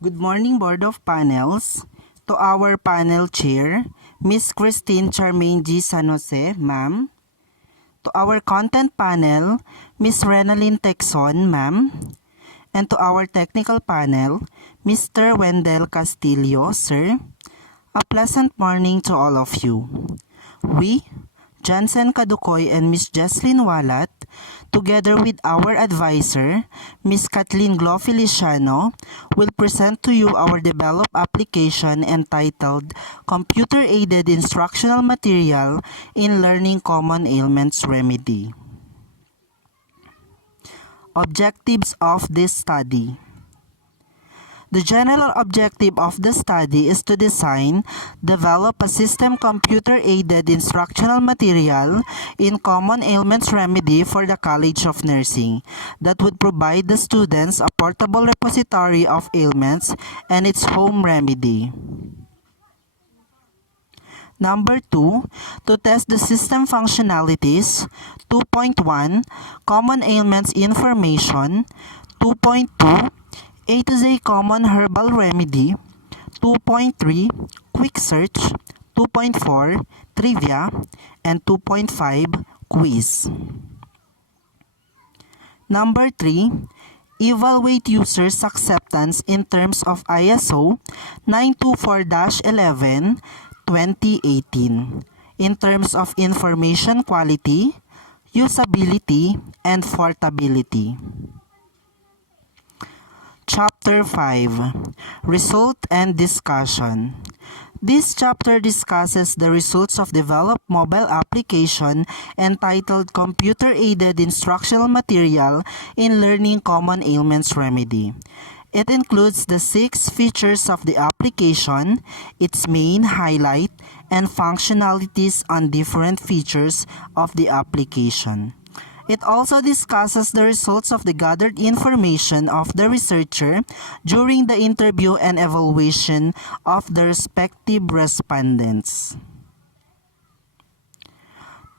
Good morning, Board of Panels. To our panel chair, Miss Christine Charmaine G. San Jose, ma'am. To our content panel, Miss Renalyn Texon, ma'am. And to our technical panel, Mr. Wendell Castillo, sir. A pleasant morning to all of you. We, Johnson Kadukoy and Miss Jesslyn Walat, together with our advisor, Miss Kathleen Glo Feliciano, will present to you our developed application entitled Computer-Aided Instructional Material in Learning Common Ailments Remedy. Objectives of this study. The general objective of the study is to design, develop a system computer-aided instructional material in Common Ailments Remedy for the College of Nursing that would provide the students a portable repository of ailments and its home remedy. Number 2, to test the system functionalities. 2.1, Common Ailments Information. 2.2, A to Z Common Herbal Remedy. 2.3, Quick Search. 2.4, Trivia. And 2.5, Quiz. Number 3, evaluate users' acceptance in terms of ISO 924-11 2018 in terms of information quality, usability, and portability. Chapter 5, Result and Discussion. This chapter discusses the results of developed mobile application entitled Computer-Aided Instructional Material in Learning Common Ailments Remedy. It includes the 6 features of the application, its main highlight, and functionalities on different features of the application. It also discusses the results of the gathered information of the researcher during the interview and evaluation of the respective respondents.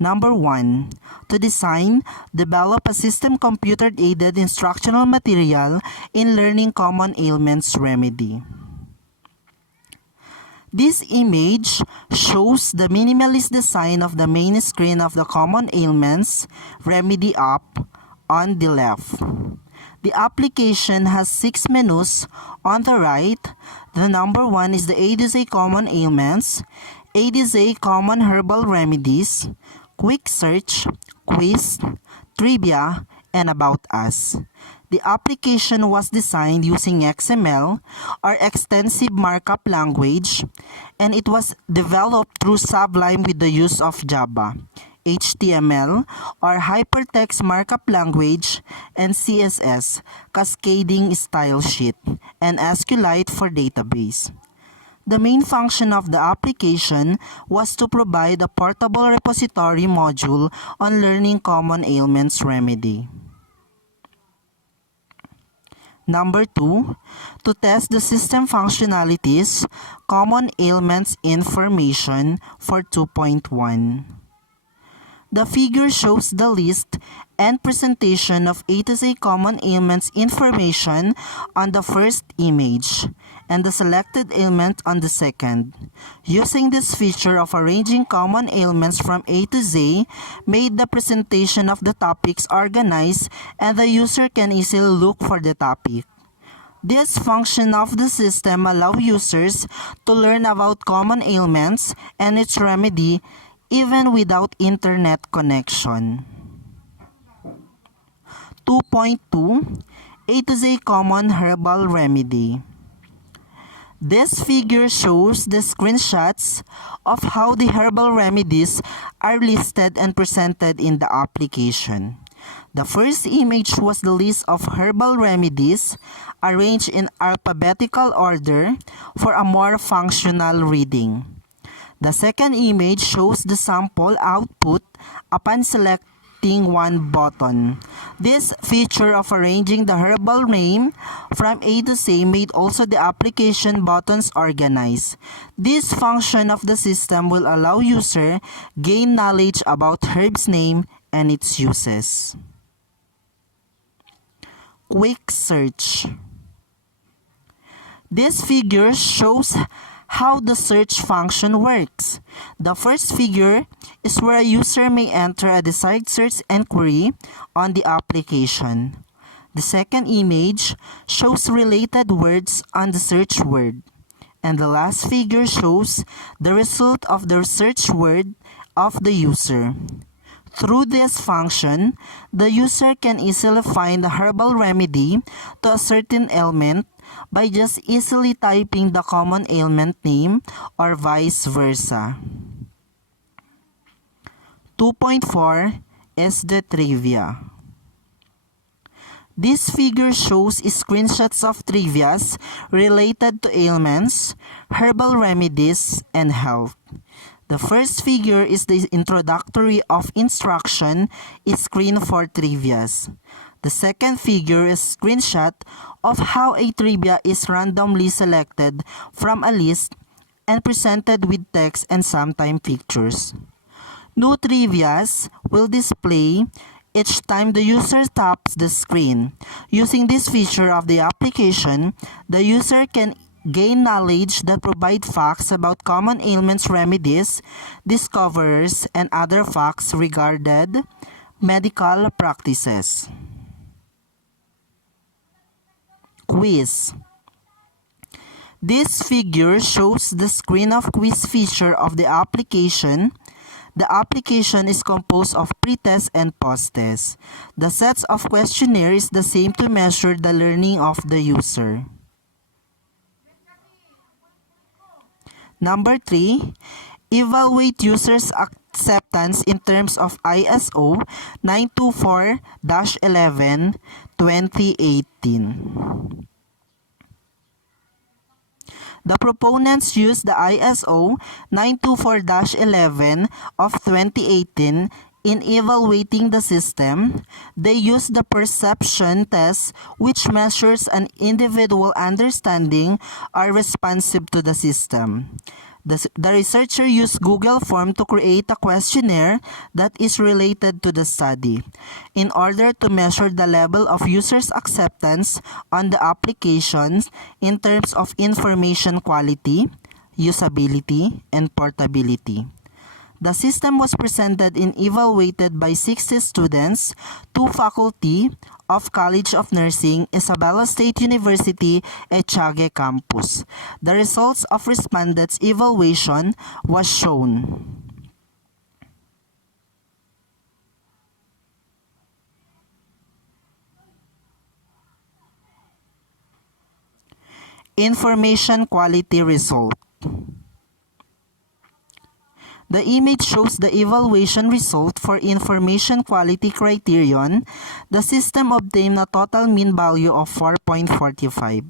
Number 1, to design, develop a system computer-aided instructional material in Learning Common Ailments Remedy. This image shows the minimalist design of the main screen of the Common Ailments Remedy app on the left. The application has 6 menus. On the right, the number 1 is the A to Z Common Ailments, A to Z Common Herbal Remedies, Quick Search, Quiz, Trivia, and About Us. The application was designed using XML, or Extensive Markup Language, and it was developed through Sublime with the use of Java, HTML, or Hypertext Markup Language, and CSS, Cascading Style Sheet, and SQLite for database. The main function of the application was to provide a portable repository module on Learning Common Ailments Remedy. Number 2, to test the system functionalities, Common Ailments Information for 2.1. The figure shows the list and presentation of A to Z Common Ailments information on the first image and the selected ailment on the second. Using this feature of arranging common ailments from A to Z made the presentation of the topics organized and the user can easily look for the topic. This function of the system allows users to learn about common ailments and its remedy even without internet connection. 2.2, A to Z Common Herbal Remedy. This figure shows the screenshots of how the herbal remedies are listed and presented in the application. The first image was the list of herbal remedies arranged in alphabetical order for a more functional reading. The second image shows the sample output upon selecting one button. This feature of arranging the herbal name from A to Z made also the application buttons organized. This function of the system will allow user gain knowledge about herb's name and its uses. Quick Search. This figure shows how the search function works. The first figure is where a user may enter a desired search inquiry on the application. The second image shows related words on the search word. And the last figure shows the result of the search word of the user. Through this function, the user can easily find a herbal remedy to a certain ailment by just easily typing the common ailment name or vice versa. 2.4 is the trivia. This figure shows screenshots of trivias related to ailments, herbal remedies, and health. The first figure is the introductory of instruction screen for trivias. The second figure is a screenshot of how a trivia is randomly selected from a list and presented with text and sometimes pictures. New trivias will display each time the user taps the screen. Using this feature of the application, the user can gain knowledge that provide facts about common ailments, remedies, discoverers, and other facts regarding medical practices. Quiz. This figure shows the screen of quiz feature of the application. The application is composed of pre-test and post-test. The sets of questionnaire is the same to measure the learning of the user. Number 3, evaluate users' acceptance in terms of ISO 924-11 2018. The proponents used the ISO 924-11 of 2018 in evaluating the system. They used the perception test, which measures an individual understanding or responsive to the system. The researcher used Google Form to create a questionnaire that is related to the study in order to measure the level of users' acceptance on the applications in terms of information quality, usability, and portability. The system was presented and evaluated by 60 students, 2 faculty of College of Nursing, Isabela State University, Echage Campus. The results of respondents' evaluation was shown. Information quality result. The image shows the evaluation result for information quality criterion. The system obtained a total mean value of 4.45,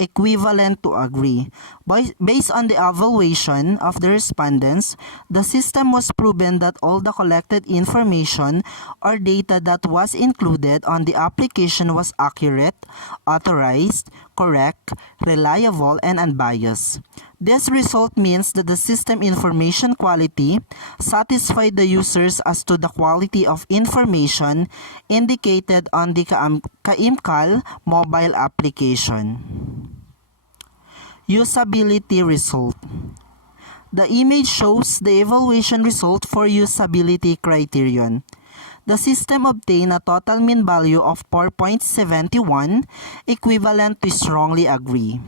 equivalent to agree. Based on the evaluation of the respondents, the system was proven that all the collected information or data that was included on the application was accurate, authorized, correct, reliable, and unbiased. This result means that the system information quality satisfied the users as to the quality of information indicated on the Caimcal mobile application. Usability result. The image shows the evaluation result for usability criterion. The system obtained a total mean value of 4.71, equivalent to strongly agree.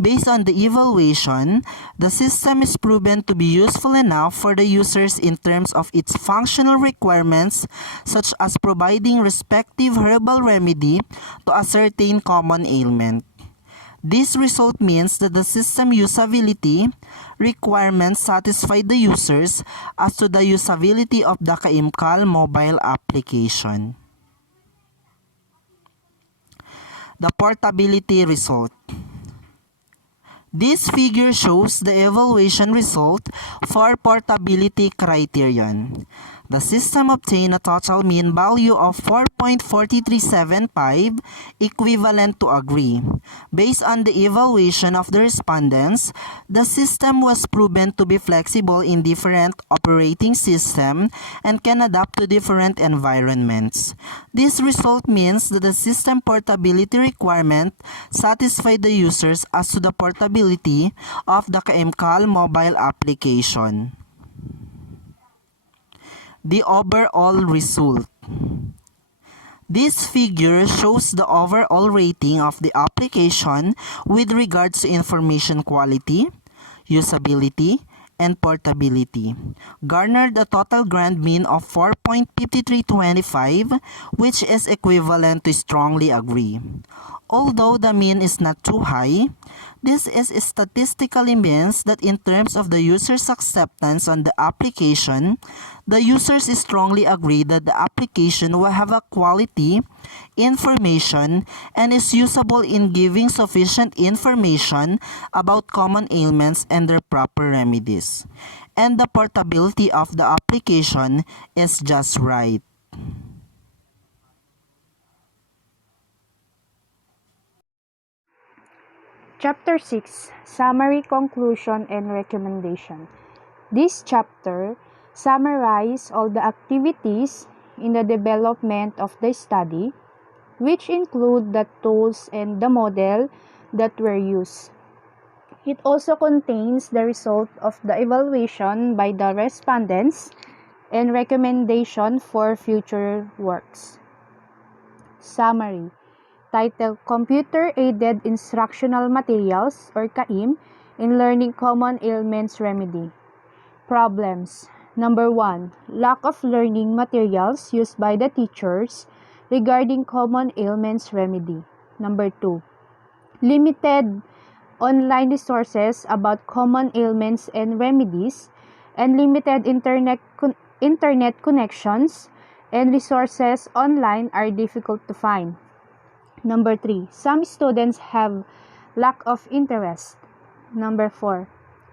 Based on the evaluation, the system is proven to be useful enough for the users in terms of its functional requirements, such as providing respective herbal remedy to a certain common ailment. This result means that the system usability requirements satisfy the users as to the usability of the Caimcal mobile application. The portability result. This figure shows the evaluation result for portability criterion. The system obtained a total mean value of 4.4375, equivalent to agree. Based on the evaluation of the respondents, the system was proven to be flexible in different operating systems and can adapt to different environments. This result means that the system portability requirement satisfied the users as to the portability of the Caimcal mobile application. The overall result. This figure shows the overall rating of the application with regards to information quality, usability, and portability. Garnered a total grand mean of 4.5325, which is equivalent to strongly agree. Although the mean is not too high, this is statistically means that in terms of the user's acceptance on the application, the users strongly agree that the application will have a quality information and is usable in giving sufficient information about common ailments and their proper remedies. And the portability of the application is just right. Chapter 6, Summary, Conclusion, and Recommendation. This chapter summarizes all the activities in the development of the study, which include the tools and the model that were used. It also contains the result of the evaluation by the respondents and recommendation for future works. Summary. Title: Computer-Aided Instructional Materials or CAIM in Learning Common Ailments Remedy. Problems. Number 1. Lack of learning materials used by the teachers regarding common ailments remedy. Number 2. Limited online resources about common ailments and remedies, and limited internet connections and resources online are difficult to find. Number 3. Some students have lack of interest. Number 4.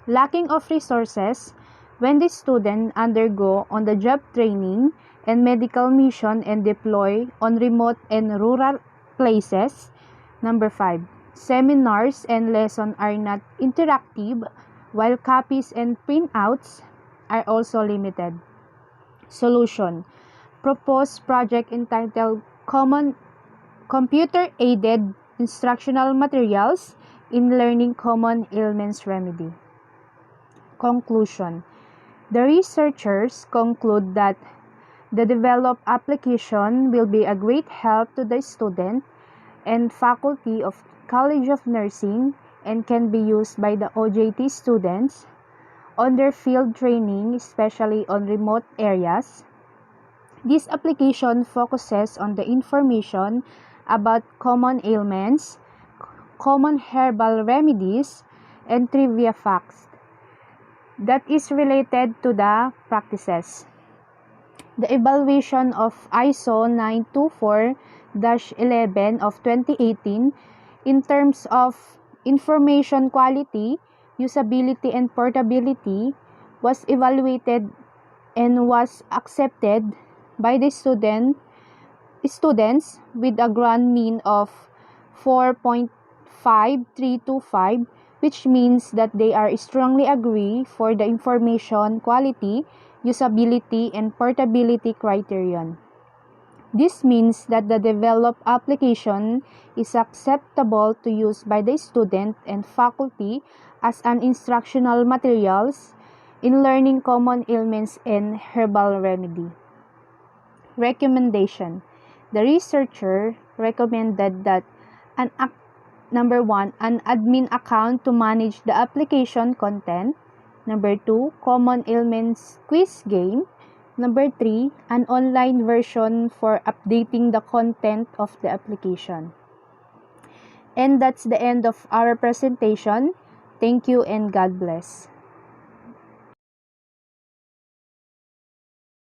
Lacking of resources when the student undergo on-the-job training and medical mission and deploy on remote and rural places. Number 5. Seminars and lessons are not interactive, while copies and printouts are also limited. Solution. Proposed project entitled Computer-Aided Instructional Materials in Learning Common Ailments Remedy. Conclusion. The researchers conclude that the developed application will be a great help to the student and faculty of College of Nursing and can be used by the OJT students on their field training, especially on remote areas. This application focuses on the information about common ailments, common herbal remedies, and trivia facts that is related to the practices. The evaluation of ISO 924-11 of 2018 in terms of information quality, usability, and portability was evaluated and was accepted by the students with a grand mean of 4.5325, which means that they are strongly agree for the information quality, usability, and portability criterion. This means that the developed application is acceptable to use by the student and faculty as an instructional materials in learning common ailments and herbal remedy. Recommendation. The researcher recommended that Number 1, an admin account to manage the application content. Number 2, common ailments quiz game. Number 3, an online version for updating the content of the application. And that's the end of our presentation. Thank you and God bless.